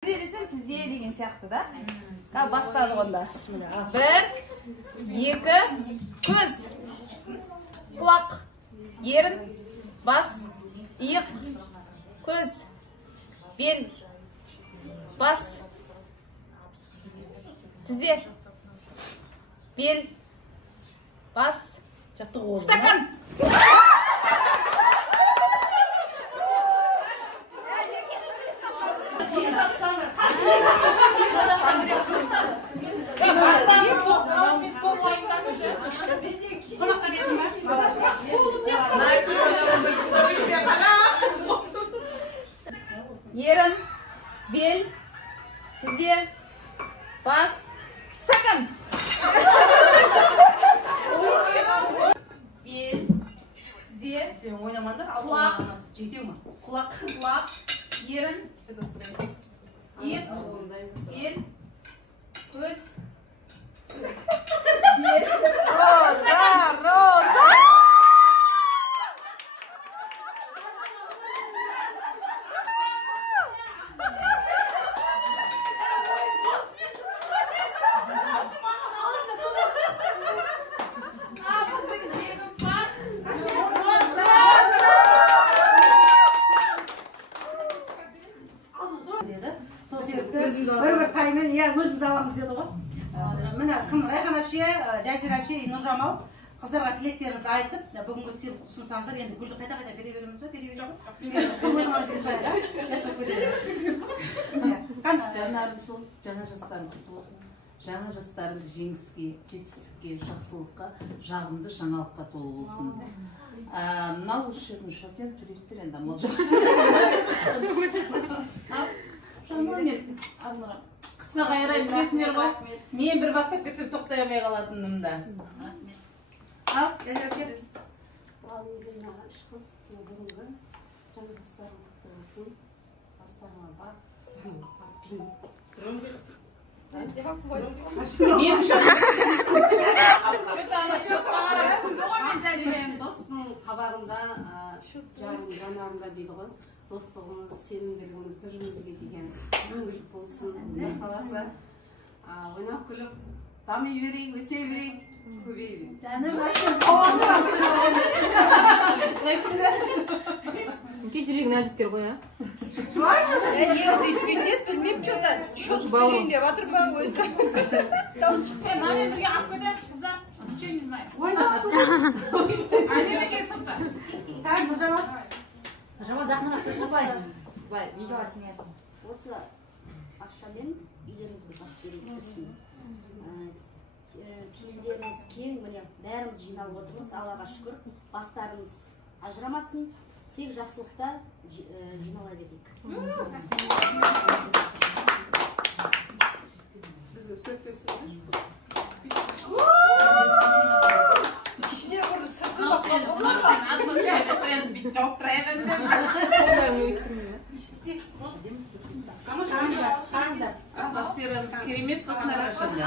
Тізересен тізе деген сияқты да? Бастадық онда. 1, 2, көз, құлақ, ерін, бас, иық, көз, бел, бас, тізе, бел, бас, стакан. Ерін, бел, тізе, бас, стакан. Бел, тізе, құлақ, ерін, иық, бел, көз. Роза! Bir taymen ya özümüz alamız dеді ғой. Міне кім Райхан әпше, Жазира әпше, Нұржамал қыздарға тілектеріңізді айтып, бүгінгі сыйлық ұсынсаңыздар, енді гүлді қайта-қайта бере береміз бе? Бере Жанарым сол, жаңа жастарым құтты болсын. Жаңа жастарым жеңіске, жетістікке, жақсылыққа, жағымды жаңалыққа толы болсын. Мынау осы жердің шоттен туристер енді амал жоқ. Қысқа қайрай білесіңдер ғой. Мен бір бастап кетсем тоқтай алмай қалатыным да. Ал, Жазира. Бағылығына ішқыз, бүгінгі жаңа жастарың құтты болсын. Бастарыңа бар, қыстарыңа бар. Мен достың қабағында, жанарында дейді ғой. Достығымыз, сенімділігіміз бірімізге деген мәңгілік болсын. Қаласа, ойнап күліп, дами берейік, өсе берейік, көбей берейік. Жаным Ке жүрегі нәзіктер ғой, негізі өйтпейдес, білмеймін, что-то берейін деп атыр ба өзі. Намен бірге ап көтереміз, қыздар. Ничего не знаю. Айнеме сонда. Так, Нұржамал. Жамал жақынырақ тұршабай. Не жауасың еді? Осы ақшамен үйлеріңізді басып берейін. Киімдеріңіз кең, міне бәріміз жиналып отырмыз, Аллаға шүкір. Бастарыңыз ажырамасын, тек жақсылықта жинала берейік. Бізге сөйтті сөйлеш. Атмосферамыз керемет болсын әрқашанда.